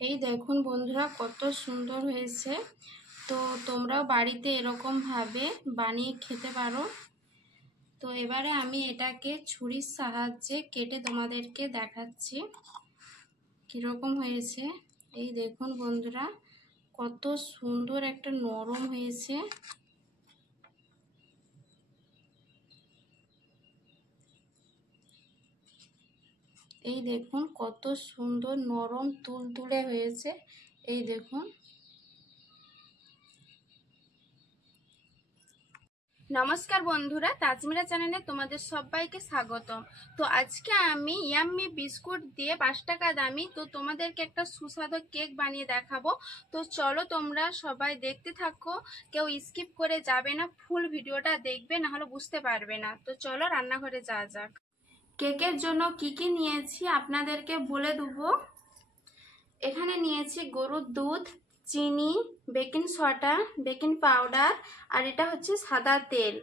এই দেখুন বন্ধুরা কত সুন্দর হয়েছে। তো তোমরাও বাড়িতে এরকম ভাবে বানিয়ে খেতে পারো। তো এবারে আমি এটাকে ছুরির সাহায্যে কেটে তোমাদেরকে দেখাচ্ছি কিরকম হয়েছে। এই দেখুন বন্ধুরা কত সুন্দর একটা নরম হয়েছে। এই দেখুন কত সুন্দর নরম তুলতুলে হয়েছে। এই দেখুন। নমস্কার বন্ধুরা, তাজমিরা চ্যানেলে তোমাদের সবাইকে স্বাগতম। তো আজকে আমি ইয়াম্মি বিস্কুট দিয়ে 5 টাকা দামি তো তোমাদেরকে একটা সুস্বাদু কেক বানিয়ে দেখাবো। তো চলো তোমরা সবাই দেখতে থাকো, কেউ স্কিপ করে যাবে না, ফুল ভিডিওটা দেখবে, না হলে বুঝতে পারবে না। তো চলো রান্নাঘরে যাওয়া যাক। কেকের জন্য কি কি নিয়েছি আপনাদেরকে বলে দেবো। এখানে নিয়েছি গরুর দুধ, চিনি, বেকিং সোডা, বেকিং পাউডার, আর এটা হচ্ছে সাদা তেল।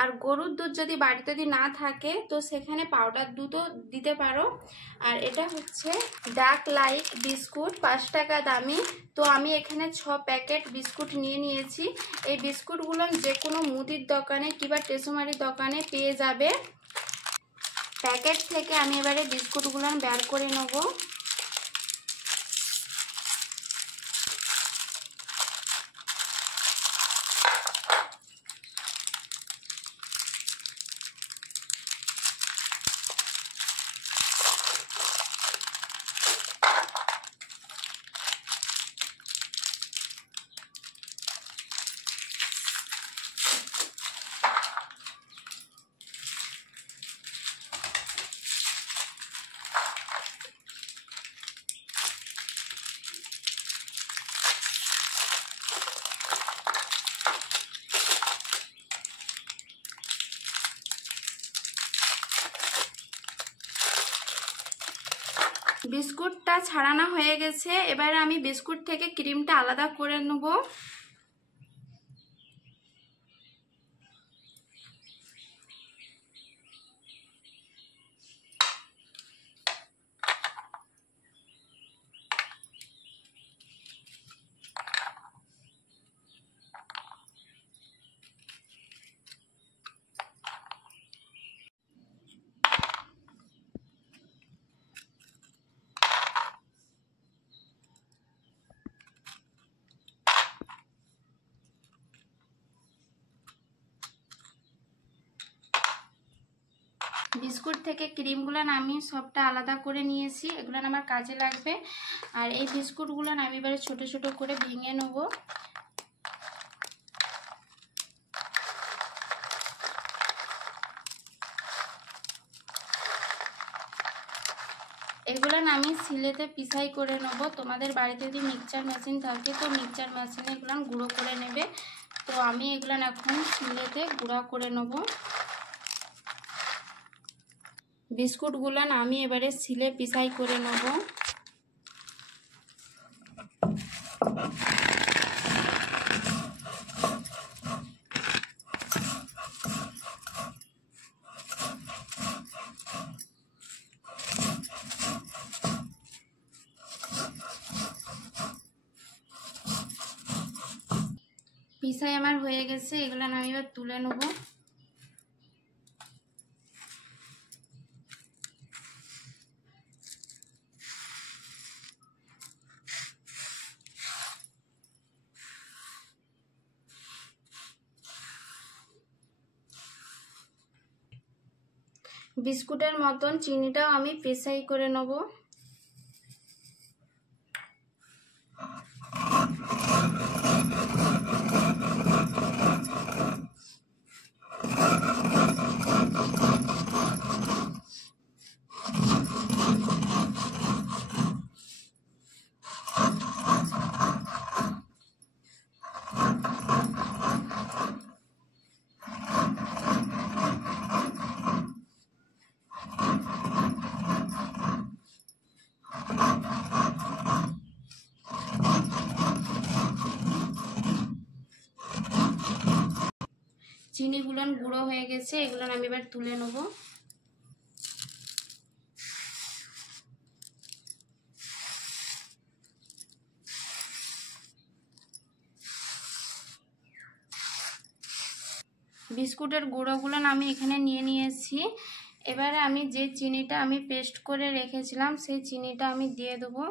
আর গরুর দুধ যদি বাড়িতে যদি না থাকে তো সেখানে পাউডার দুধও দিতে পারো। আর এটা হচ্ছে ডার্ক লাইট বিস্কুট 5 টাকা দামি। তো আমি এখানে 6 প্যাকেট বিস্কুট নিয়ে নিয়েছি। এই বিস্কুটগুলো যে কোনো মুদির দোকানে কিংবা স্টেশনারি দোকানে পেয়ে যাবে। প্যাকেট থেকে আমি এবারে বিস্কুটগুলো বের করে নেব। বিস্কুটটা ছাড়ানো হয়ে গেছে। এবারে আমি বিস্কুট থেকে ক্রিমটা আলাদা করে নেব। বিস্কুট থেকে ক্রিমগুলো আমি সবটা আলাদা করে নিয়েছি, এগুলো আমার কাজে লাগবে। আর এই বিস্কুটগুলো আমি এবারে ছোট ছোট করে ভেঙে নেব। এগুলো আমি সিলেতে পিসাই করে নেব। তোমাদের বাড়িতে যদি মিক্সচার মেশিন থাকে তো মিক্সচার মেশিনে এগুলো গুঁড়ো করে নেবে। তো আমি এগুলো এখন সিলেতে গুঁড়া করে নেব। বিস্কুটগুলো আমি এবারে সিলে পিসাই করে নেব। পিসাই আমার হয়ে গেছে, এগুলো আমি এবার তুলে নেব। বিস্কুটের মতন চিনিটাও আমি পিসাই করে নেব। চিনিগুলো গুঁড়ো হয়ে গেছে, এগুলো আমি এবার তুলে নেব। বিস্কুটের গুঁড়োগুলো আমি এখানে নিয়ে নিয়েছি। এবারে আমি যে চিনিটা আমি পেস্ট করে রেখেছিলাম সেই চিনিটা আমি দিয়ে দেবো।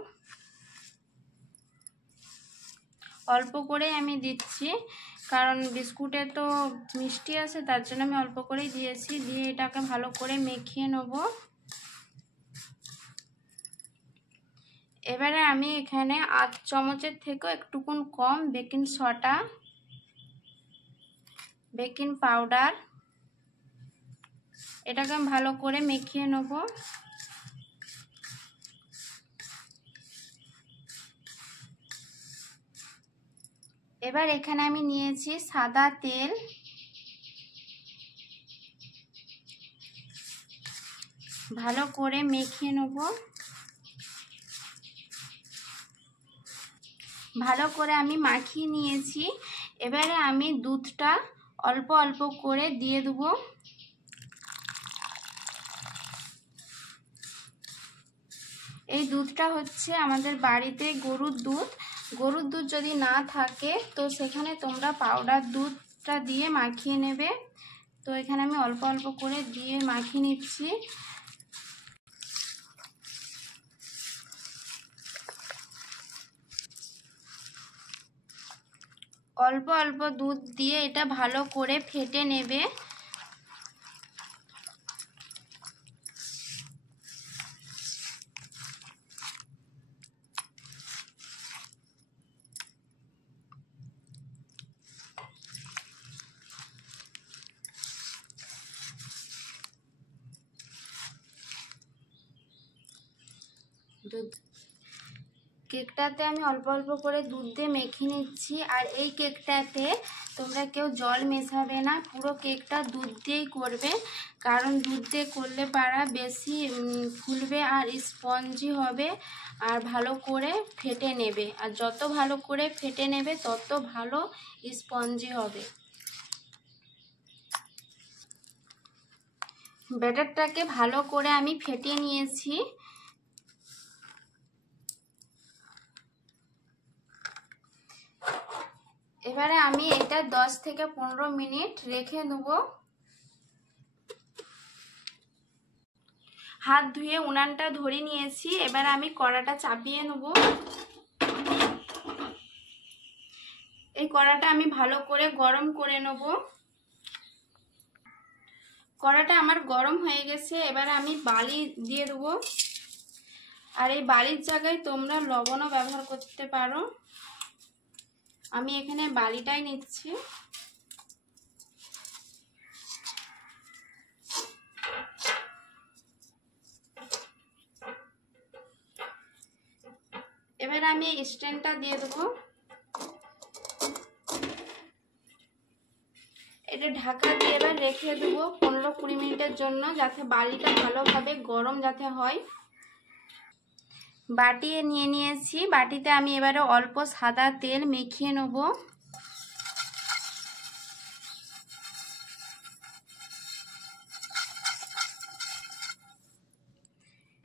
অল্প করে আমি দিচ্ছি, কারণ বিস্কুটে তো মিষ্টি আছে, তার জন্য আমি অল্প করেই দিয়েছি। দিয়ে এটাকে ভালো করে মেখে নেব। এবারে আমি এখানে 8 চামচের থেকেও একটুকুন কম বেকিং সোডা, বেকিং পাউডার, এটাকে আমি ভালো করে মেখে নেব। এবার এখানে আমি নিয়েছি সাদা তেল, ভালো করে মেখে নেব। ভালো করে আমি মাখিয়ে নিয়েছি। এবারে আমি দুধটা অল্প অল্প করে দিয়ে দেব। এই দুধটা হচ্ছে আমাদের বাড়িতে গরুর দুধ। গরুর দুধ যদি না থাকে তো সেখানে তোমরা পাউডার দুধটা দিয়ে মাখিয়ে নেবে। তো এখানে আমি অল্প অল্প করে দিয়ে মাখিয়ে নিচ্ছি। অল্প অল্প দুধ দিয়ে এটা ভালো করে ফেটে নেবে। দুধ কেকটাতে আমি অল্প অল্প করে দুধ দিয়ে মেখে নিচ্ছি। আর এই কেকটাতে তোমরা কেউ জল মেশাবে না, পুরো কেকটা দুধ দিয়েই করবে, কারণ দুধ দিয়ে করলে পারা বেশি ফুলবে আর স্পঞ্জি হবে আর ভালো করে ফেটে নেবে। আর যত ভালো করে ফেটে নেবে তত ভালো স্পঞ্জি হবে। ব্যাটারটাকে ভালো করে আমি ফেটিয়ে নিয়েছি। এবারে আমি এটা 10 থেকে 15 মিনিট রেখে দেব। হাত ধুয়ে উনানটা ধরে নিয়েছি। এবারে আমি কড়াটা চাপিয়ে নেব। এই কড়াটা আমি ভালো করে গরম করে নেব। কড়াটা আমার গরম হয়ে গেছে। এবারে আমি বালি দিয়ে দেবো। আর এই বালির জায়গায় তোমরা লবণও ব্যবহার করতে পারো। আমি এখানে বালিটাই নিচ্ছি। এবারে আমি এই স্ট্যান্ডটা দিয়ে দেবো। এটা ঢাকা দিয়ে এবার রেখে দেবো 15-20 মিনিটের জন্য, যাতে বালিটা ভালোভাবে গরম যাতে হয়। বাটি নিয়ে নিয়েছি। বাটিতে আমি এবারে অল্প সাদা তেল মেখিয়ে নেব।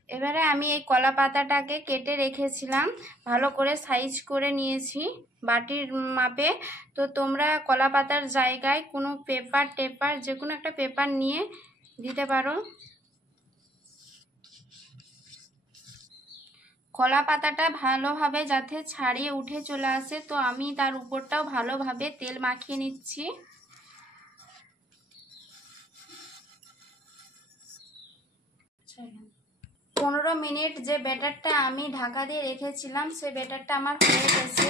এবারে আমি এই কলা পাতাটাকে কেটে রেখেছিলাম, ভালো করে সাইজ করে নিয়েছি বাটির মাপে। তো তোমরা কলা পাতার জায়গায় কোনো টেপার যে কোনো একটা পেপার নিয়ে দিতে পারো। কলা পাতাটা ভালোভাবে যাতে ছাড়িয়ে উঠে চলে আসে, তো আমি তার উপরটাও ভালোভাবে তেল মাখিয়ে নিচ্ছি। আচ্ছা, 15 মিনিট যে ব্যাটারটা আমি ঢাকা দিয়ে রেখেছিলাম সেই ব্যাটারটা আমার হয়ে গেছে।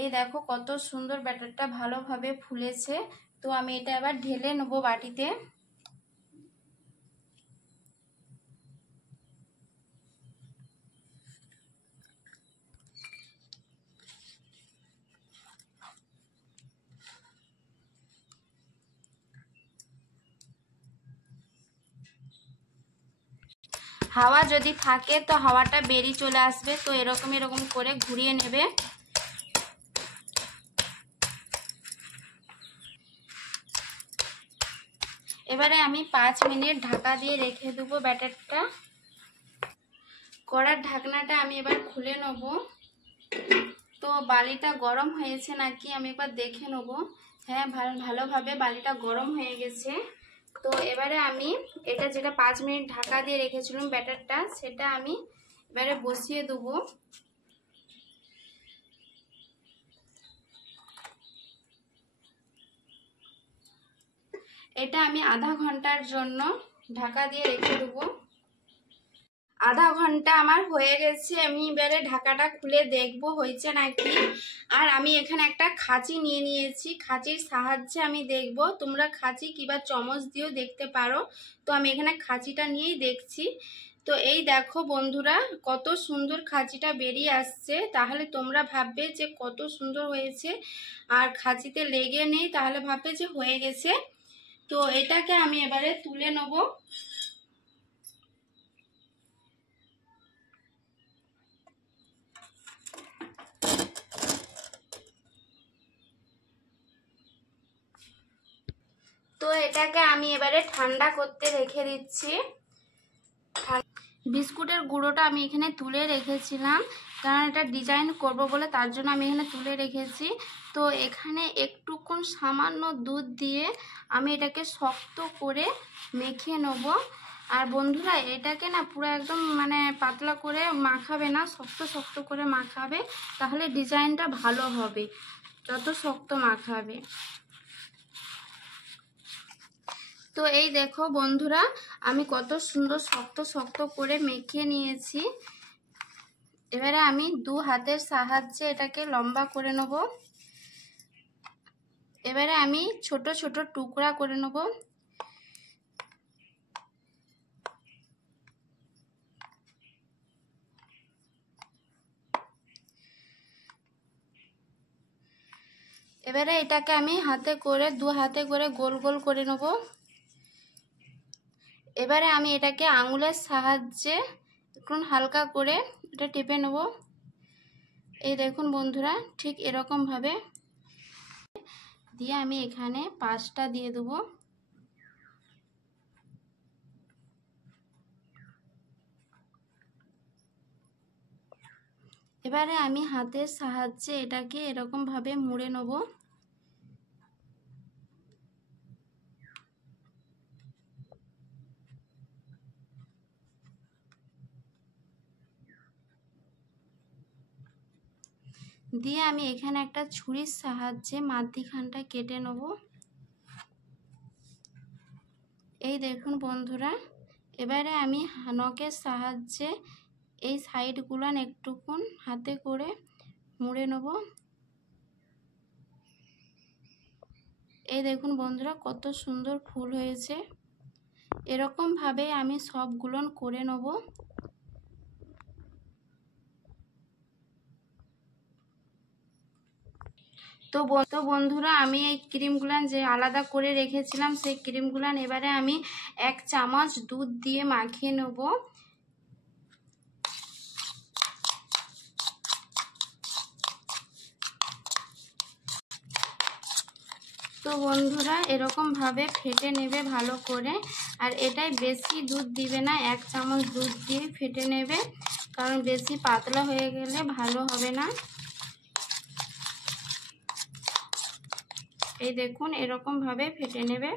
এই দেখো কত সুন্দর ব্যাটারটা ভালোভাবে ফুলেছে। তো আমি এটা এবার ঢেলে নেবো বাটিতে। হাওয়া যদি থাকে তো হাওয়াটা বেরিয়ে চলে আসবে। তো এরকম করে ঘুরিয়ে নেবে। এবারে আমি 5 মিনিট ঢাকা দিয়ে রেখে দেবো ব্যাটারটা। কড়ার ঢাকনাটা আমি এবার খুলে নেব। তো বালিটা গরম হয়েছে নাকি আমি একবার দেখে নেব। হ্যাঁ, ভালোভাবে বালিটা গরম হয়ে গেছে। তো এবারে আমি এটা যেটা 5 মিনিট ঢাকা দিয়ে রেখেছিলাম ব্যাটারটা, সেটা আমি এবারে বসিয়ে দেবো। এটা আমি আধা ঘন্টার জন্য ঢাকা দিয়ে রেখে দেবো। আধা ঘন্টা আমার হয়ে গেছে, আমি এবারে ঢাকাটা খুলে দেখবো হয়েছে নাকি। আর আমি এখানে একটা খাঁচি নিয়ে নিয়েছি, খাঁচির সাহায্যে আমি দেখব। তোমরা খাঁচি কিংবা চামচ দিয়েও দেখতে পারো। তো আমি এখানে খাঁচিটা নিয়েই দেখছি। তো এই দেখো বন্ধুরা, কত সুন্দর খাঁচিটা বেরিয়ে আসছে। তাহলে তোমরা ভাববে যে কত সুন্দর হয়েছে, আর খাঁচিতে লেগে নেই, তাহলে ভাববে যে হয়ে গেছে। তো এটাকে আমি এবারে তুলে নেব। তো এটাকে আমি এবারে ঠান্ডা করতে রেখে দিচ্ছি। বিস্কুটের গুঁড়োটা আমি এখানে তুলে রেখেছিলাম, কারণ এটা ডিজাইন করব বলে, তার জন্য আমি এখানে তুলে রেখেছি। তো এখানে একটুক্ষণ সামান্য দুধ দিয়ে আমি এটাকে শক্ত করে মেখে নেব। আর বন্ধুরা, এটাকে না পুরো একদম মানে পাতলা করে মাখাবে না, শক্ত শক্ত করে মাখাবে, তাহলে ডিজাইনটা ভালো হবে। যত শক্ত মাখাবে। তো এই দেখো বন্ধুরা, আমি কত সুন্দর শক্ত শক্ত করে মেখে নিয়েছি। এবারে আমি 2 হাতের সাহায্যে এটাকে লম্বা করে নেব। এবারে আমি ছোট ছোট টুকরা করে নেব। এবারে এটাকে আমি হাতে করে 2 হাতে করে গোল গোল করে নেব। এবারে আমি এটাকে আঙুলের সাহায্যে একটু হালকা করে এটা টেপে নেব। এই দেখুন বন্ধুরা, ঠিক এরকম ভাবে দিয়ে আমি এখানে 5টা দিয়ে দেবো। এবারে আমি হাতের সাহায্যে এটাকে এরকম ভাবে মুড়ে নেব। দিয়ে আমি এখানে একটা ছুরির সাহায্যে মাঝখানটা কেটে নেব। এই দেখুন বন্ধুরা, এবারে আমি নখের সাহায্যে এই সাইডগুলো একটুকুন হাতে করে মুড়ে নেব। এই দেখুন বন্ধুরা, কত সুন্দর ফুল হয়েছে। এরকম ভাবে আমি সবগুলো করে নেব। তো বন্ধুরা, আমি এই ক্রিমগুলান যে আলাদা করে রেখেছিলাম, সেই ক্রিমগুলান এবারে আমি 1 চামচ দুধ দিয়ে মাখিয়ে নেব। তো বন্ধুরা, এরকম ভাবে ফেটে নেবে ভালো করে। আর এটাই বেশি দুধ দিবে না, 1 চামচ দুধ দিয়ে ফেটে নেবে, কারণ বেশি পাতলা হয়ে গেলে ভালো হবে না। এই দেখুন, এরকম ভাবে ফেটে নেবে।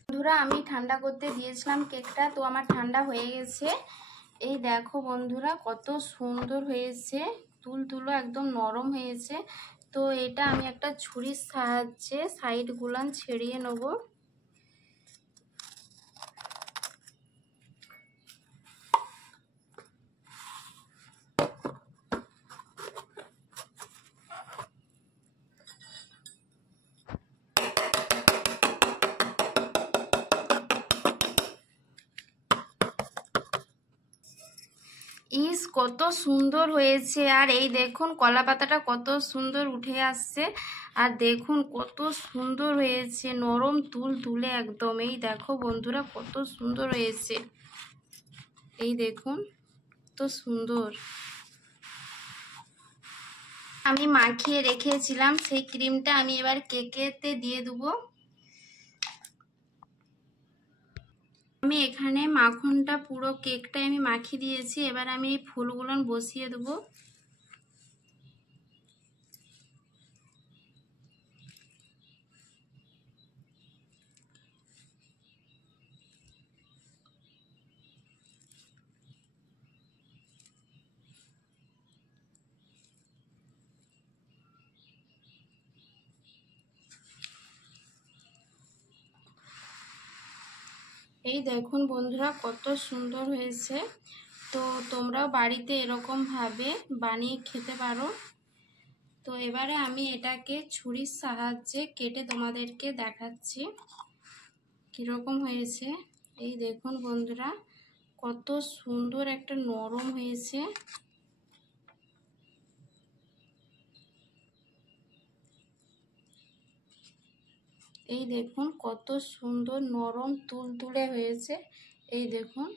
বন্ধুরা, আমি ঠান্ডা করতে দিয়েছিলাম কেকটা, তো আমার ঠান্ডা হয়ে গেছে। এই দেখো বন্ধুরা, কত সুন্দর হয়েছে, তুলতুলো একদম নরম হয়েছে। তো এটা আমি একটা ছুরির সাহায্যে সাইডগুলান ছেড়িয়ে নেব। ইস, কত সুন্দর হয়েছে। আর এই দেখুন কলা পাতাটা কত সুন্দর উঠে আসছে। আর দেখুন কত সুন্দর হয়েছে, নরম তুলে একদম। এই দেখো বন্ধুরা, কত সুন্দর হয়েছে। এই দেখুন, কত সুন্দর। আমি মাখিয়ে রেখেছিলাম সেই ক্রিমটা আমি এবার কেকেতে দিয়ে দেবো। আমি এখানে মাখনটা পুরো কেকটাই আমি মাখিয়ে দিয়েছি। এবার আমি এই ফুলগুলো বসিয়ে দেবো। এই দেখুন বন্ধুরা কত সুন্দর হয়েছে। তো তোমরাও বাড়িতে এরকমভাবে বানিয়ে খেতে পারো। তো এবারে আমি এটাকে ছুরির সাহায্যে কেটে তোমাদেরকে দেখাচ্ছি কীরকম হয়েছে। এই দেখুন বন্ধুরা কত সুন্দর একটা নরম হয়েছে। এই দেখুন কত সুন্দর নরম তুলতুলে হয়েছে। এই দেখুন